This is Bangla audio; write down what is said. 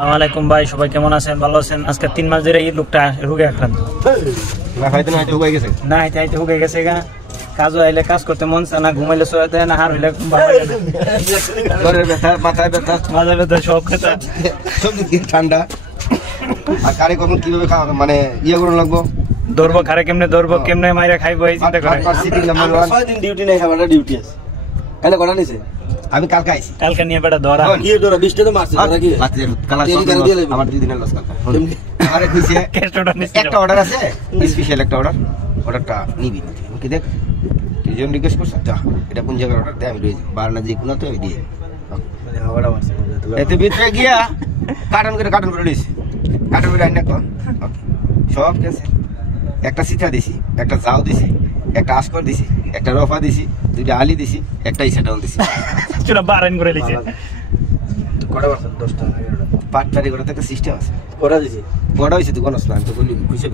আসসালামাইকুম ভাই, সবাই কেমন আছেন? ভালো আছেন? আজকে 3 মাস ধরে এই লোকটা রোগে আক্রান্ত। না হাইতে হুগে গেছে গা। কাজ আইলে কাজ করতে মন চায় না, ঘুমাইলে শোয়াতে না, হার হইলে মাথা ব্যথা সব কথা ঠান্ডা। আর কারে কখন কিভাবে খাওয়া মানে ইয়ে করে লাগবো, ধরবো কারে কেমনে ধরবো, কেমনে মাইরা খাইবো এই চিন্তা করে। 6 দিন ডিউটি নাই, আমার ডিউটি আছে। কালে করা নিছে আমি কালকে আইছি, কালকে নিয়ে বেটা ধরা কি ধরা 20 তো মারছে ধরা কি কালা আমার 2 দিনের লস কালকে। আরে কইছে কেষ্টটা নিছে, একটা অর্ডার আছে স্পেশাল একটা অর্ডারটা নিবি কি দেখ তুই জন রিকোয়েস্ট করছ যা এটা কোন জায়গার অর্ডার দে আমি লই যাব বারনা যে কোনা তো আমি দিয়ে অর্ডার মারছে এতে ভিতরে গিয়া কার্টন করে লইছি কার্টন করে আইনা কর সব কেসে একটা সিটা দিছি, একটা জাও দিছি, একটা আসকর দিছি, একটা রফা দিছি, 2টা আলি দিছি, একটা ইসাটাও দিছি। চুরা বারান করে লিছে। কটা পারছেন 10টা 11টা পাটটারি করে তো একটা সিস্টেম আছে। কটা দিছি বড় হইছে তুই কোন না আমি তো বলি খুশি